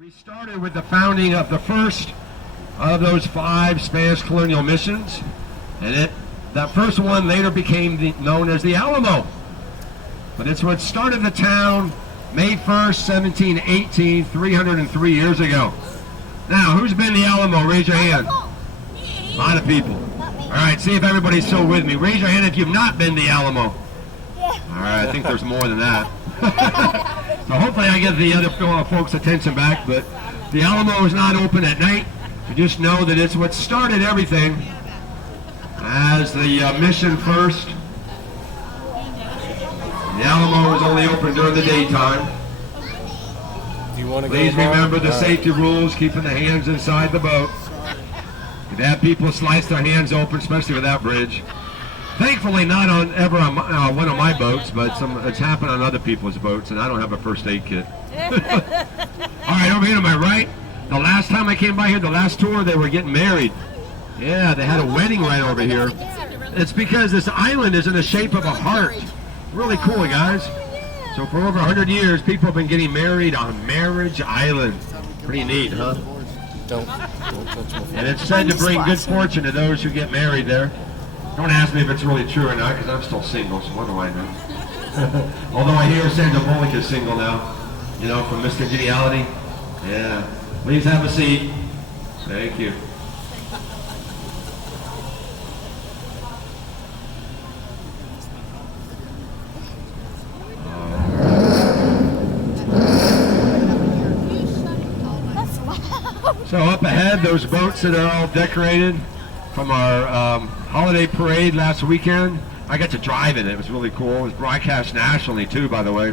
We started with the founding of the first of those 5 Spanish colonial missions, and that first one later became known as the Alamo. But it's what started the town May 1st, 1718, 303 years ago. Now, who's been the Alamo? Raise your hand. A lot of people. All right, see if everybody's still with me. Raise your hand if you've not been the Alamo. All right, I think there's more than that. So hopefully I get the other folks' attention back, but the Alamo is not open at night. You just know that it's what started everything as the mission first. The Alamo is only open during the daytime. Please remember the safety rules, keeping the hands inside the boat. We've had people slice their hands open, especially with that bridge. Thankfully, not on one of my boats, but it's happened on other people's boats, and I don't have a first aid kit. All right, over here to my right, the last time I came by here, the last tour, they were getting married. Yeah, they had a wedding right over here. It's because this island is in the shape of a heart. Really cool, guys. So for over 100 years, people have been getting married on Marriage Island. Pretty neat, huh? Don't touch my phone. And it's said to bring good fortune to those who get married there. Don't ask me if it's really true or not, because I'm still single, so what do I know? Although I hear Sandra Bullock is single now, you know, from Mr. Geniality. Yeah. Please have a seat. Thank you. So up ahead, those boats that are all decorated from our holiday parade last weekend. I got to drive in it. It was really cool. It was broadcast nationally too, by the way.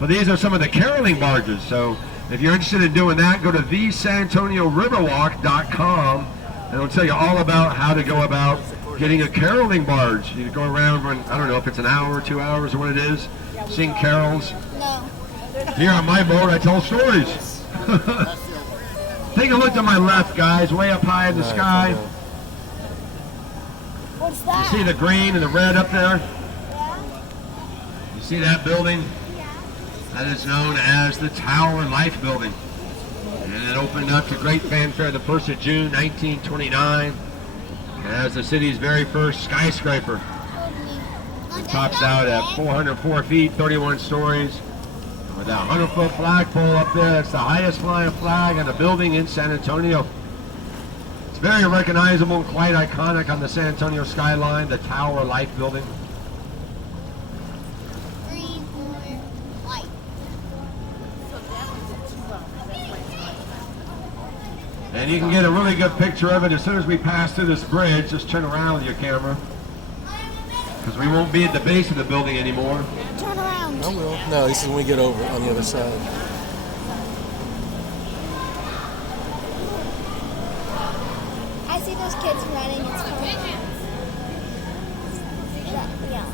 But these are some of the caroling barges. So if you're interested in doing that, go to the San Antonio Riverwalk.com, and it'll tell you all about how to go about getting a caroling barge. You go around, I don't know if it's an hour or 2 hours or what it is, sing carols. No. Here on my boat, I tell stories. Take a look to my left, guys, way up high in the sky. What's that? You see the green and the red up there? Yeah. You see that building? Yeah. That is known as the Tower Life Building. And it opened up to great fanfare the 1st of June, 1929, as the city's very first skyscraper. It tops out at 404 feet, 31 stories. With that 100-foot flagpole up there, that's the highest flying flag on a building in San Antonio. It's very recognizable and quite iconic on the San Antonio skyline, the Tower Life Building. Green, blue, white. And you can get a really good picture of it as soon as we pass through this bridge. Just turn around with your camera, because we won't be at the base of the building anymore. Turn around. I will. No, this is when we get over on the other side. I see those kids running. It's fun. Yeah.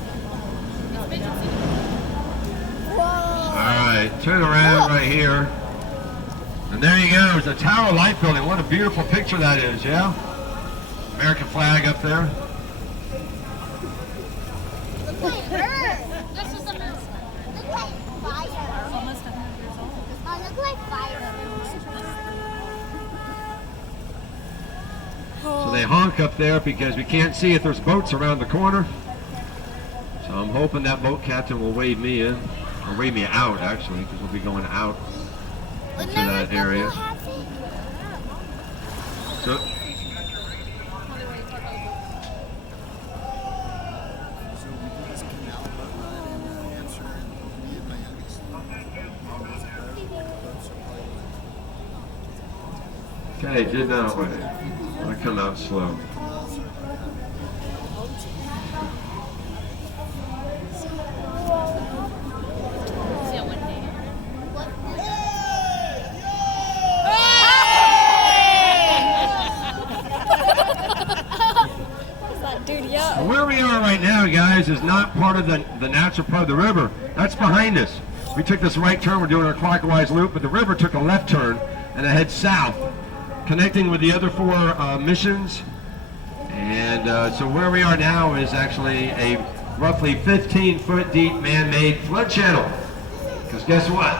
Whoa. All right, turn around right here. And there you go, it's the Tower Life Building. What a beautiful picture that is, yeah? American flag up there. Look like bird. This is a mouse. Look like fire. Almost 100 years old. Oh, look like fire. So they honk up there because we can't see if there's boats around the corner. So I'm hoping that boat captain will wave me in, or wave me out actually, because we'll be going out into that area. So, okay, did not wait. I come out slow. Where we are right now, guys, is not part of the natural part of the river. That's behind us. We took this right turn. We're doing a clockwise loop, but the river took a left turn and it heads south, connecting with the other 4 missions. And so where we are now is actually a roughly 15-foot deep man-made flood channel. Because guess what?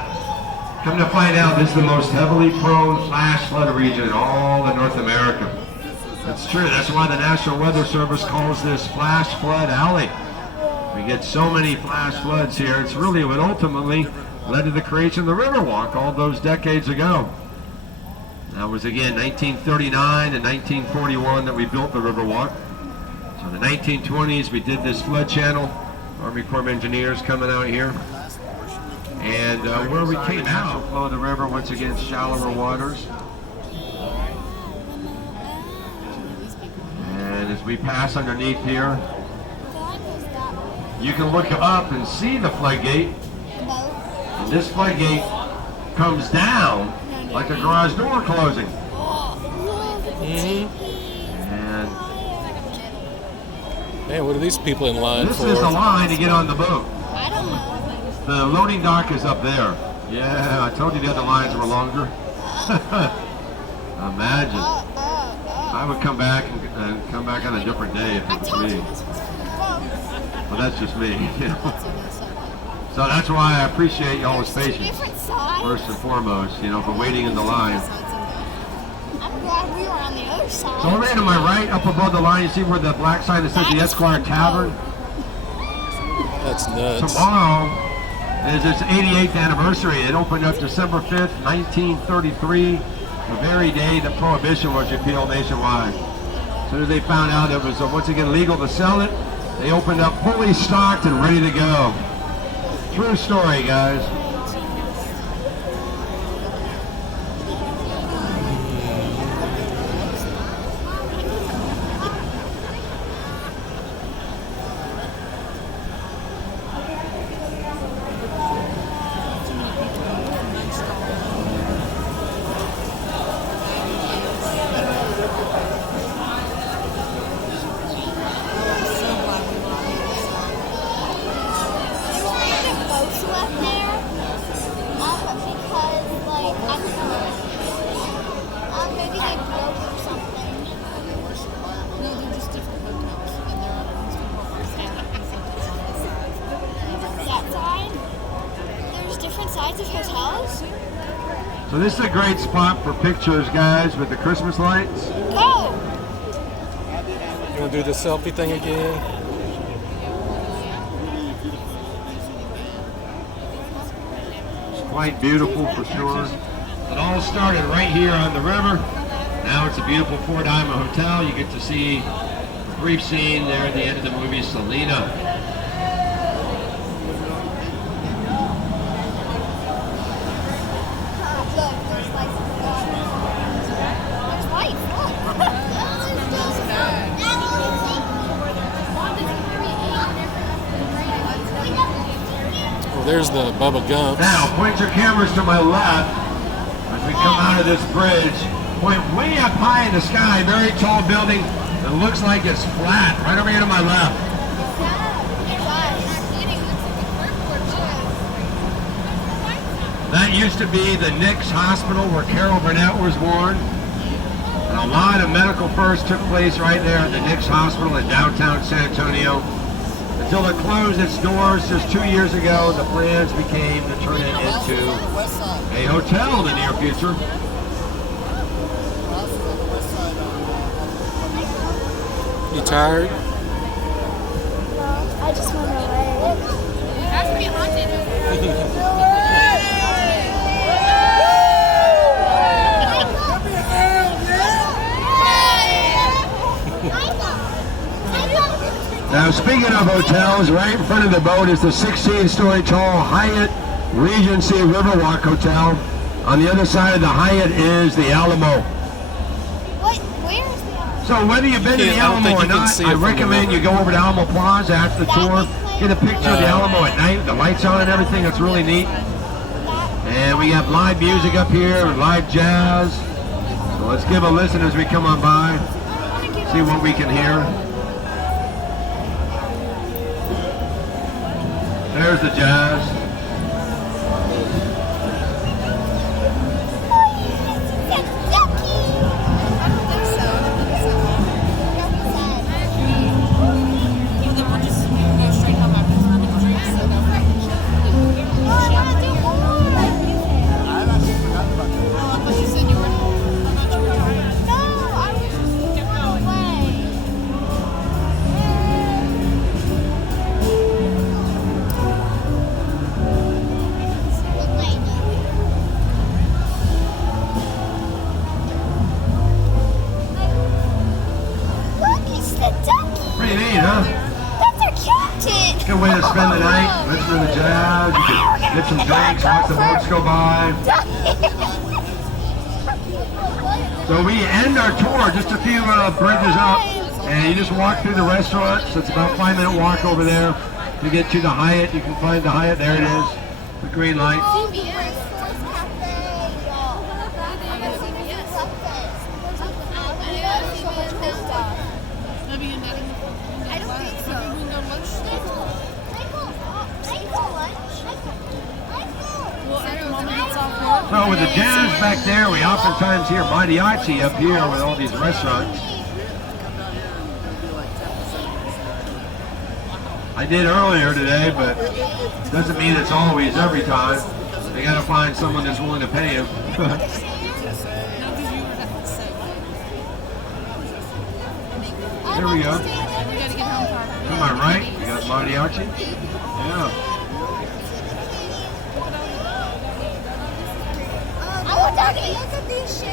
Come to find out, this is the most heavily prone flash flood region in all of North America. That's true. That's why the National Weather Service calls this Flash Flood Alley. We get so many flash floods here. It's really what ultimately led to the creation of the Riverwalk all those decades ago. That was again 1939 and 1941 that we built the Riverwalk. So in the 1920s we did this flood channel. Army Corps of Engineers coming out here. And where we came out, flow of the river, once again shallower waters. And as we pass underneath here, you can look up and see the floodgate. And this floodgate comes down like a garage door closing. And man, what are these people in line this for? is the line to get on the boat. I don't know. The loading dock is up there. Yeah, I told you the other lines were longer. Imagine. I would come back and come back on a different day if it was me. Well, that's just me. You know? So that's why I appreciate y'all's patience. First and foremost, you know, for waiting in the line. I'm glad we were on the other side. So right to my right, up above the line, you see where the black sign that says the Esquire Tavern? That's nuts. Tomorrow is its 88th anniversary. It opened up December 5th, 1933, the very day that Prohibition was repealed nationwide. As soon as they found out it was once again legal to sell it, they opened up fully stocked and ready to go. True story, guys. So this is a great spot for pictures, guys, with the Christmas lights. Go! You want to do the selfie thing again? It's quite beautiful for sure. It all started right here on the river. Now it's a beautiful Four Diamond Hotel. You get to see a brief scene there at the end of the movie, Selena. There's the Bubba Gumps. Now, point your cameras to my left as we come out of this bridge. Point way up high in the sky, very tall building that looks like it's flat, right over here to my left. That used to be the Nix Hospital where Carol Burnett was born. And a lot of medical firsts took place right there at the Nix Hospital in downtown San Antonio. Until it closed its doors just 2 years ago, the plans became to turn it into a hotel in the near future. You tired? I just want to lay. It has to be haunted. Now, speaking of hotels, right in front of the boat is the 16-story tall Hyatt Regency Riverwalk Hotel. On the other side of the Hyatt is the Alamo. Where is the Alamo? So whether you've been to the Alamo or not, I recommend you go over to Alamo Plaza after the tour, get a picture of the Alamo at night, the lights on and everything. It's really neat. And we have live music up here, live jazz. So let's give a listen as we come on by, see what we can hear. There's the jazz. spend the night, listen to the jazz, you can get some drinks, watch the boats go by. So we end our tour just a few bridges up, and you just walk through the restaurants. It's about a 5-minute walk over there to get to the Hyatt. You can find the Hyatt. There it is, the green light. So with the jazz back there, we oftentimes hear mariachi up here with all these restaurants. I did earlier today, but doesn't mean it's always every time. They gotta find someone that's willing to pay him. There we go. Am I right? You got mariachi? Yeah. Oh, Daddy, look at these shoes.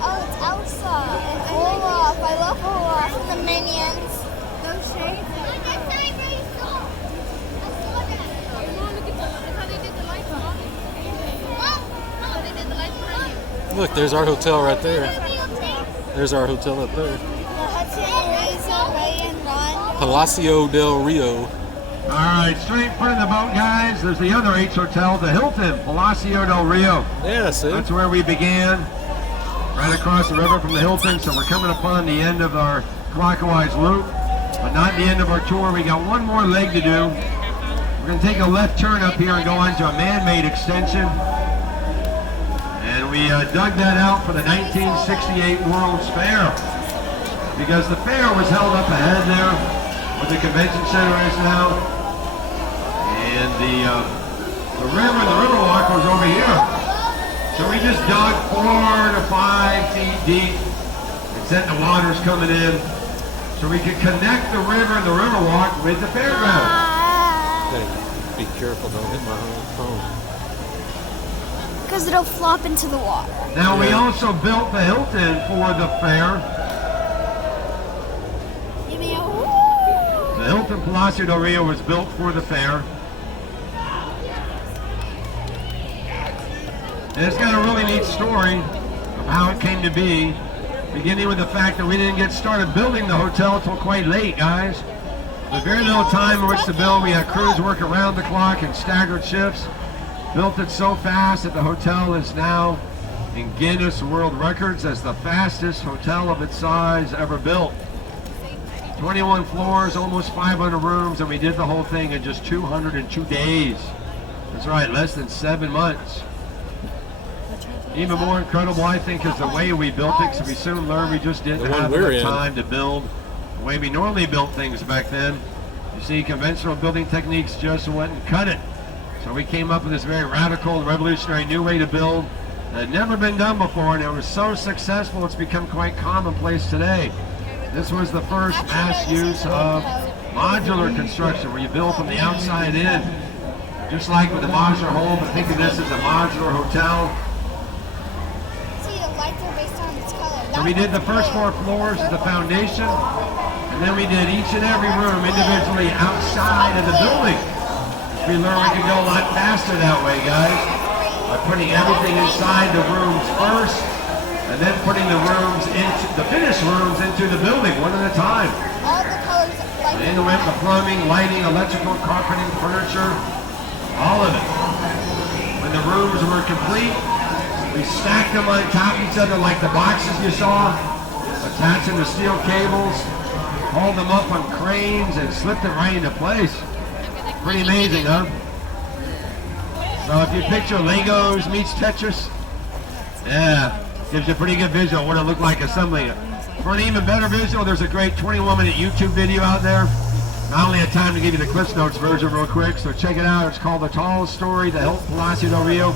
Oh, it's Elsa and Olaf. I love Olaf and the Minions. Those shades. Look, there's our hotel right there. There's our hotel up there. Palacio del Rio. All right, straight in front of the boat, guys. There's the other H hotel, the Hilton, Palacio del Rio. Yeah, see? That's where we began, right across the river from the Hilton. So we're coming upon the end of our clockwise loop, but not the end of our tour. We got one more leg to do. We're going to take a left turn up here and go onto a man-made extension. And we dug that out for the 1968 World's Fair, because the fair was held up ahead there where the convention center is now. And the river, the Riverwalk was over here. So we just dug 4 to 5 feet deep and sent the waters coming in so we could connect the river and the Riverwalk with the fairground. Be careful, don't hit my phone. Because it'll flop into the water. Now we also built the Hilton for the fair. The Hilton Palacio del Rio was built for the fair. And it's got a really neat story of how it came to be, beginning with the fact that we didn't get started building the hotel until quite late, guys. With very little time in which to build. We had crews work around the clock in staggered shifts. Built it so fast that the hotel is now in Guinness World Records as the fastest hotel of its size ever built. 21 floors, almost 500 rooms, and we did the whole thing in just 202 days. That's right, less than 7 months. Even more incredible, I think, is the way we built it, because we soon learned we just didn't have enough time to build the way we normally built things back then. You see, conventional building techniques just wouldn't cut it. So we came up with this very radical, revolutionary new way to build that had never been done before, and it was so successful it's become quite commonplace today. This was the first mass use of modular construction, where you build from the outside in, just like with a modular home, but think of this as a modular hotel. See, the lights are based on its color. So we did the first 4 floors as the foundation, and then we did each and every room individually outside of the building. We learned we could go a lot faster that way, guys, by putting everything inside the rooms first, and then putting the rooms into the finished rooms into the building one at a time. All the colors, like And in went the plumbing, lighting, electrical, carpeting, furniture, all of it. When the rooms were complete, we stacked them on top of each other like the boxes you saw, attaching the steel cables, hauled them up on cranes, and slipped it right into place. Pretty amazing, huh? So if you picture Legos meets Tetris, yeah, gives you a pretty good visual of what it looked like assembling it. For an even better visual, there's a great 21-minute YouTube video out there. Not only had time to give you the Cliff Notes version real quick, so check it out. It's called The Tall Story, the Hilton Palacio del Rio.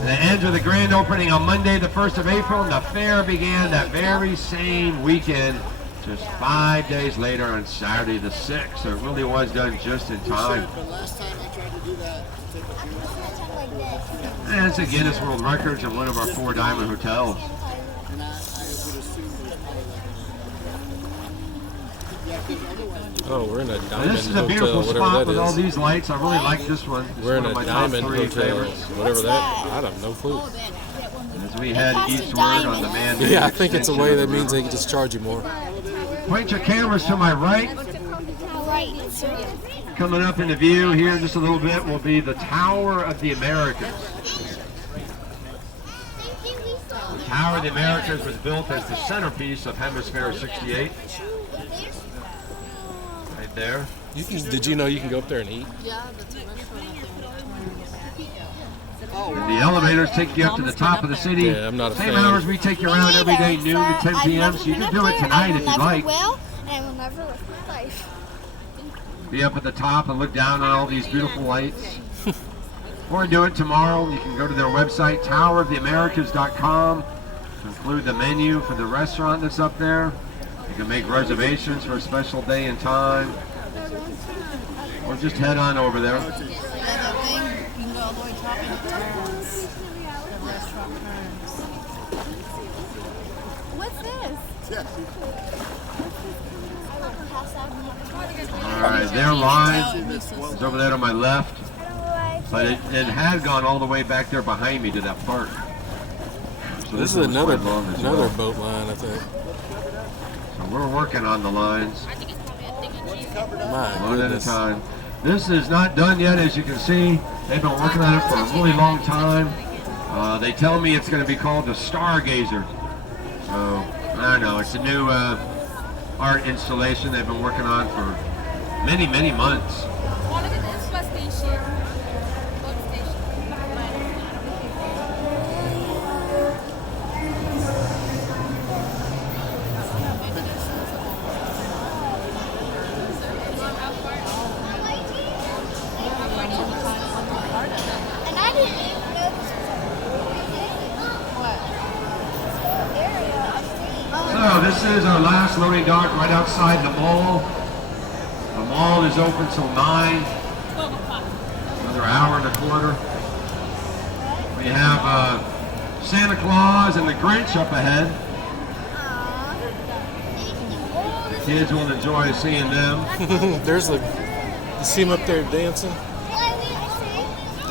And it ends with the grand opening on Monday, the 1st of April, and the fair began that very same weekend, just 5 days later on Saturday the 6th. So it really was done just in time. The last time I tried to do that, I took a few like this. And it's a Guinness World Records and one of our 4 diamond hotels. and I would assume there's probably like Oh, we're in a Now, diamond this is a hotel, beautiful whatever spot that with all is. these lights. I really like this one. It's We're in one of a my top diamond 3 hotel, favorites. whatever that. I have no clue. As we head eastward on the man. Yeah, I think it's a way that means they can just charge you more. Point your cameras to my right. Right, sir. Coming up into view here in just a little bit will be the Tower of the Americas. The Tower of the Americas was built as the centerpiece of Hemisphere 68. Right there. Did you know you can go up there and eat? And the elevators take you up to the top of the city. Yeah, I'm not a Same fan. hours we take you around every day, noon to 10 p.m. So you can do it tonight if you'd like. Will, and I will never live my life. Be up at the top and look down on all these beautiful lights. Or do it tomorrow. You can go to their website, toweroftheamericas.com, to include the menu for the restaurant that's up there. You can make reservations for a special day and time. Or just head on over there. Yeah, that thing, you can go all the way top and it turns. The restaurant turns. What's this? All right, their line is over there to my left. But it had gone all the way back there behind me to that park. So This is one's another quite long as well. boat line, I think. So we're working on the lines. My One at a goodness. time. This is not done yet, as you can see. They've been working on it for a really long time. They tell me it's going to be called the Stargazer. So, I don't know. It's a new art installation they've been working on for many, many months. And I didn't even know this was area. So this is our last loading dock right outside the mall. The mall is open till 9. Another hour and a quarter. We have Santa Claus and the Grinch up ahead. The kids will enjoy seeing them. There's a. You see him up there dancing?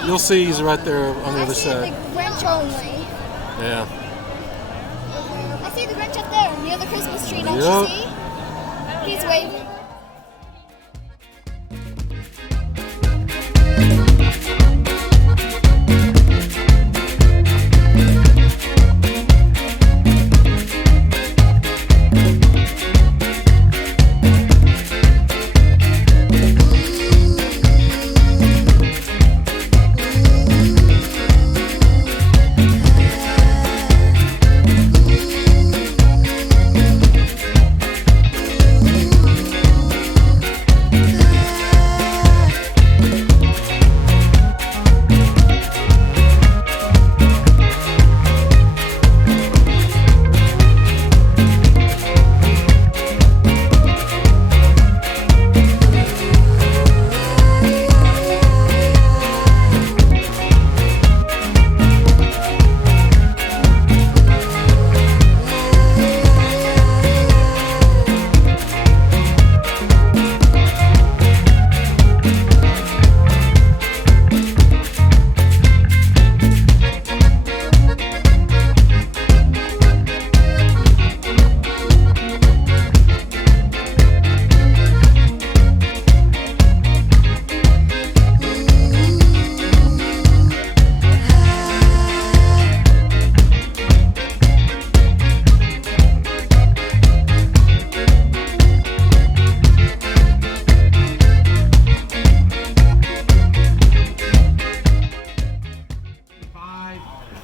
You'll see he's right there on the I other see side. the Grinch only. Yeah. I see the Grinch up there near the Christmas tree, don't Yep. you see? He's waving.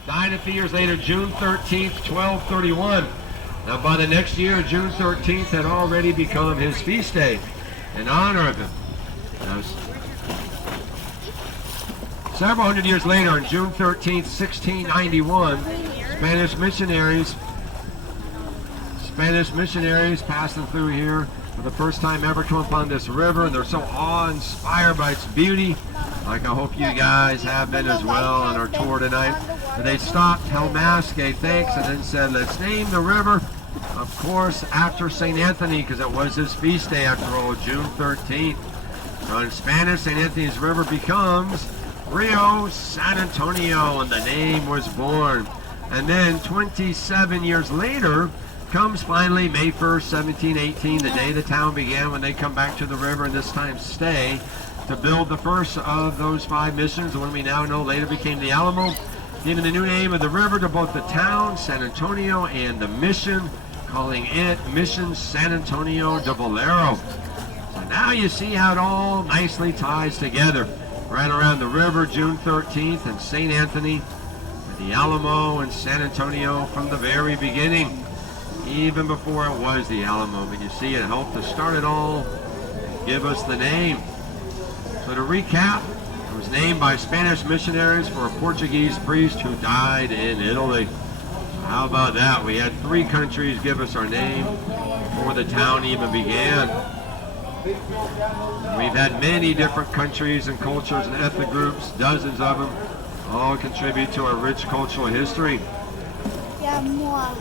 Died a few years later, June 13th, 1231. Now by the next year, June 13th had already become his feast day in honor of him. Now, several hundred years later, on June 13th, 1691, Spanish missionaries passing through here for the first time ever come upon this river, and they're so awe-inspired by its beauty, like I hope you guys have been as well on our tour tonight. And they stopped, held mass, gave thanks, and then said, let's name the river of course, after St. Anthony, because it was his feast day after all, June 13th. So in Spanish, St. Anthony's River becomes Rio San Antonio, and the name was born. And then 27 years later comes finally May 1st, 1718, the day the town began when they come back to the river and this time stay to build the first of those 5 missions, the one we now know later became the Alamo, giving the new name of the river to both the town, San Antonio, and the mission, calling it Mission San Antonio de Valero. So now you see how it all nicely ties together. Right around the river, June 13th, and St. Anthony, the Alamo, and San Antonio from the very beginning, even before it was the Alamo. But you see, it helped to start it all, give us the name. So to recap, it was named by Spanish missionaries for a Portuguese priest who died in Italy. So how about that? We had 3 countries give us our name before the town even began. We've had many different countries and cultures and ethnic groups, dozens of them, all contribute to our rich cultural history. Yeah, more.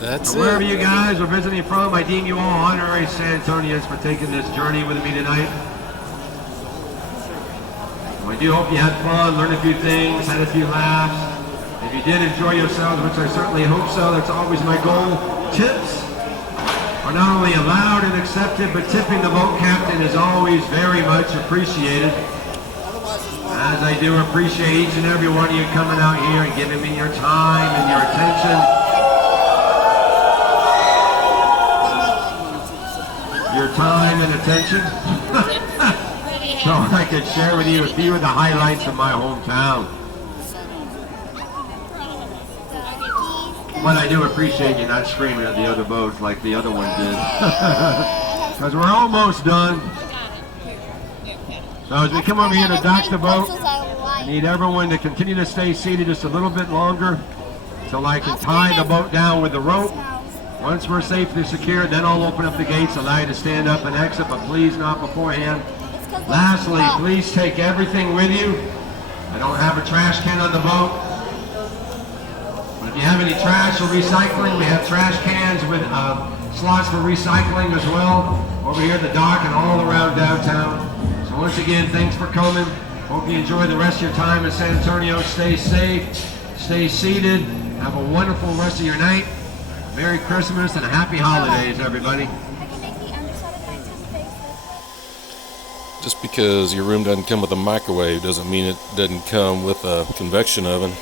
That's So wherever it. you guys are visiting from, I deem you all honorary San Antonians for taking this journey with me tonight. I do hope you had fun, learned a few things, had a few laughs. If you did enjoy yourselves, which I certainly hope so, that's always my goal. Tips are not only allowed and accepted, but tipping the boat captain is always very much appreciated. As I do appreciate each and every one of you coming out here and giving me your time and your attention. Your time and attention. So I could share with you a few of the highlights of my hometown. But I do appreciate you not screaming at the other boats like the other one did. Because we're almost done. So as we come over here to dock the boat, I need everyone to continue to stay seated just a little bit longer until I can tie the boat down with the rope. Once we're safely secured, then I'll open up the gates, allow you to stand up and exit, but please not beforehand. Lastly, please take everything with you. I don't have a trash can on the boat. But if you have any trash or recycling, we have trash cans with slots for recycling as well over here at the dock and all around downtown. So once again, thanks for coming. Hope you enjoy the rest of your time in San Antonio. Stay safe, stay seated, have a wonderful rest of your night. Merry Christmas and happy holidays, everybody. I can make the underside of my toothpaste. Just because your room doesn't come with a microwave doesn't mean it doesn't come with a convection oven.